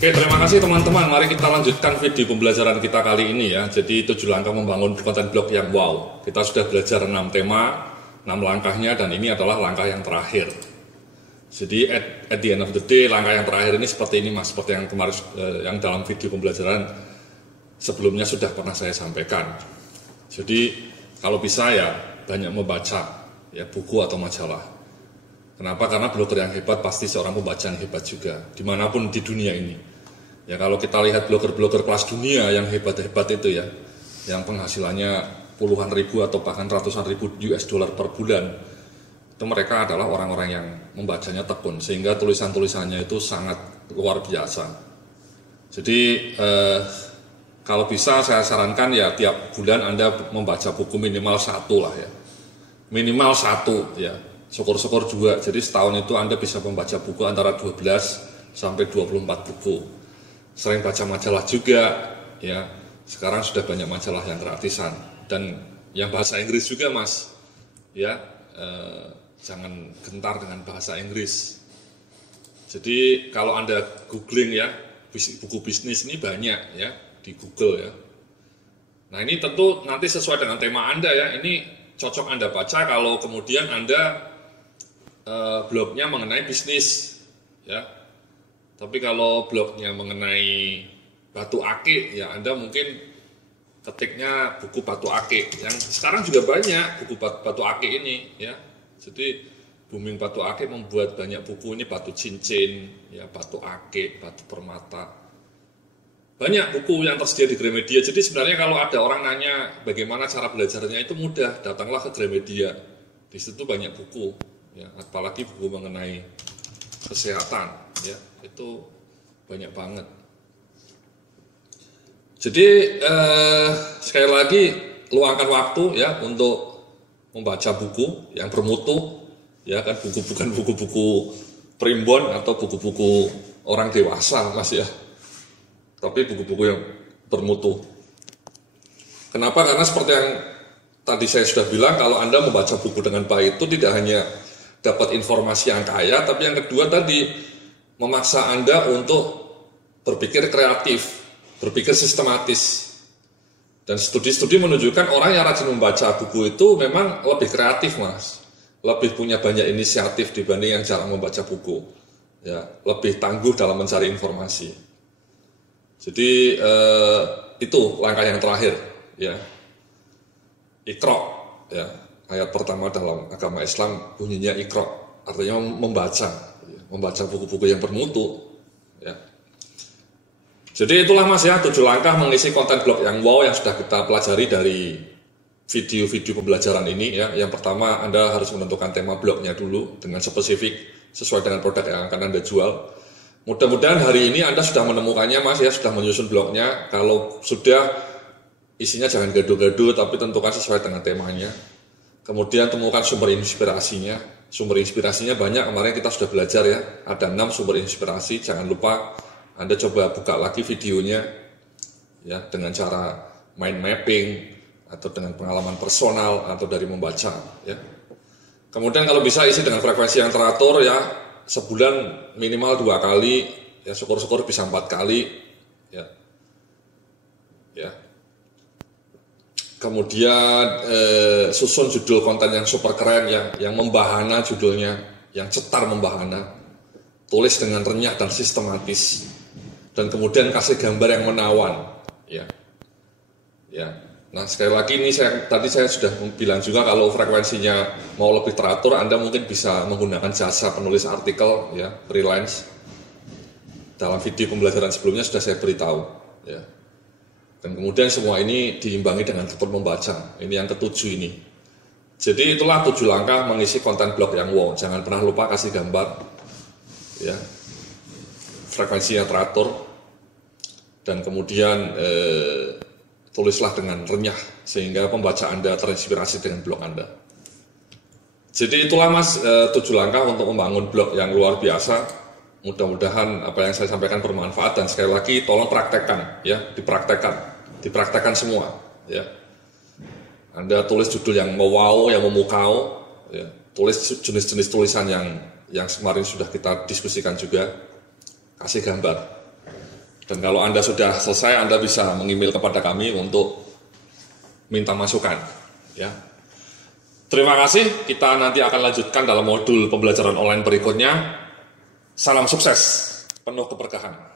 Oke, terima kasih teman-teman. Mari kita lanjutkan video pembelajaran kita kali ini ya. Jadi 7 langkah membangun konten blog yang wow. Kita sudah belajar 6 tema, 6 langkahnya, dan ini adalah langkah yang terakhir. Jadi at the end of the day, langkah yang terakhir ini seperti ini mas, seperti yang kemarin yang dalam video pembelajaran sebelumnya sudah pernah saya sampaikan. Jadi kalau bisa ya banyak membaca ya buku atau majalah. Kenapa? Karena blogger yang hebat pasti seorang pembaca yang hebat juga, dimanapun di dunia ini. Ya kalau kita lihat blogger-blogger kelas dunia yang hebat-hebat itu ya, yang penghasilannya puluhan ribu atau bahkan ratusan ribu US dollar per bulan, itu mereka adalah orang-orang yang membacanya tekun, sehingga tulisan-tulisannya itu sangat luar biasa. Jadi kalau bisa saya sarankan ya tiap bulan Anda membaca buku minimal 1 lah ya, minimal 1 ya. Syukur-syukur juga, jadi setahun itu Anda bisa membaca buku antara 12 sampai 24 buku. Sering baca majalah juga, ya. Sekarang sudah banyak majalah yang gratisan dan yang bahasa Inggris juga, mas. Ya, jangan gentar dengan bahasa Inggris. Jadi kalau Anda googling ya, buku bisnis ini banyak ya di Google ya. Nah ini tentu nanti sesuai dengan tema Anda ya. Ini cocok Anda baca kalau kemudian Anda blognya mengenai bisnis ya, tapi kalau blognya mengenai batu akik ya Anda mungkin ketiknya buku batu akik, yang sekarang juga banyak buku batu akik ini ya. Jadi booming batu akik membuat banyak buku ini, batu cincin ya, batu akik, batu permata, banyak buku yang tersedia di Gramedia. Jadi sebenarnya kalau ada orang nanya bagaimana cara belajarnya, itu mudah, datanglah ke Gramedia, di situ banyak buku. Ya, apalagi buku mengenai kesehatan ya, itu banyak banget. Jadi sekali lagi luangkan waktu ya untuk membaca buku yang bermutu ya, kan bukan buku-buku primbon atau buku-buku orang dewasa mas ya, tapi buku-buku yang bermutu. Kenapa? Karena seperti yang tadi saya sudah bilang, kalau Anda membaca buku dengan baik itu tidak hanya dapat informasi yang kaya, tapi yang kedua tadi memaksa Anda untuk berpikir kreatif, berpikir sistematis. Dan studi-studi menunjukkan orang yang rajin membaca buku itu memang lebih kreatif mas, lebih punya banyak inisiatif dibanding yang jarang membaca buku, ya, lebih tangguh dalam mencari informasi. Jadi itu langkah yang terakhir, ya, Iqra, ya. Ayat pertama dalam agama Islam bunyinya Iqra, artinya membaca buku-buku yang bermutu. Ya. Jadi itulah mas ya 7 langkah mengisi konten blog yang wow yang sudah kita pelajari dari video-video pembelajaran ini ya. Yang pertama Anda harus menentukan tema blognya dulu dengan spesifik sesuai dengan produk yang akan Anda jual. Mudah-mudahan hari ini Anda sudah menemukannya mas ya, sudah menyusun blognya. Kalau sudah, isinya jangan gaduh-gaduh tapi tentukan sesuai dengan temanya. Kemudian temukan sumber inspirasinya. Sumber inspirasinya banyak, kemarin kita sudah belajar ya. Ada 6 sumber inspirasi, jangan lupa Anda coba buka lagi videonya ya, dengan cara mind mapping atau dengan pengalaman personal atau dari membaca ya. Kemudian kalau bisa isi dengan frekuensi yang teratur ya, sebulan minimal 2 kali ya, syukur-syukur bisa 4 kali ya. Ya. Kemudian susun judul konten yang super keren ya, yang membahana judulnya, yang cetar membahana, tulis dengan renyah dan sistematis, dan kemudian kasih gambar yang menawan ya. Ya. Nah sekali lagi ini tadi saya sudah bilang juga, kalau frekuensinya mau lebih teratur Anda mungkin bisa menggunakan jasa penulis artikel ya, freelance. Dalam video pembelajaran sebelumnya sudah saya beritahu ya. Dan kemudian semua ini diimbangi dengan tekun membaca. Ini yang ke-7 ini. Jadi itulah 7 langkah mengisi konten blog yang wow. Jangan pernah lupa kasih gambar, ya, frekuensi yang teratur, dan kemudian tulislah dengan renyah sehingga pembaca Anda terinspirasi dengan blog Anda. Jadi itulah mas 7 langkah untuk membangun blog yang luar biasa. Mudah-mudahan apa yang saya sampaikan bermanfaat, dan sekali lagi tolong praktekkan ya, dipraktekkan semua ya. Anda tulis judul yang wow, yang memukau ya. Tulis jenis-jenis tulisan yang kemarin sudah kita diskusikan juga, kasih gambar Dan kalau Anda sudah selesai, Anda bisa mengemail kepada kami untuk minta masukan. Ya. Terima kasih, kita nanti akan lanjutkan dalam modul pembelajaran online berikutnya. Salam sukses, penuh keberkahan.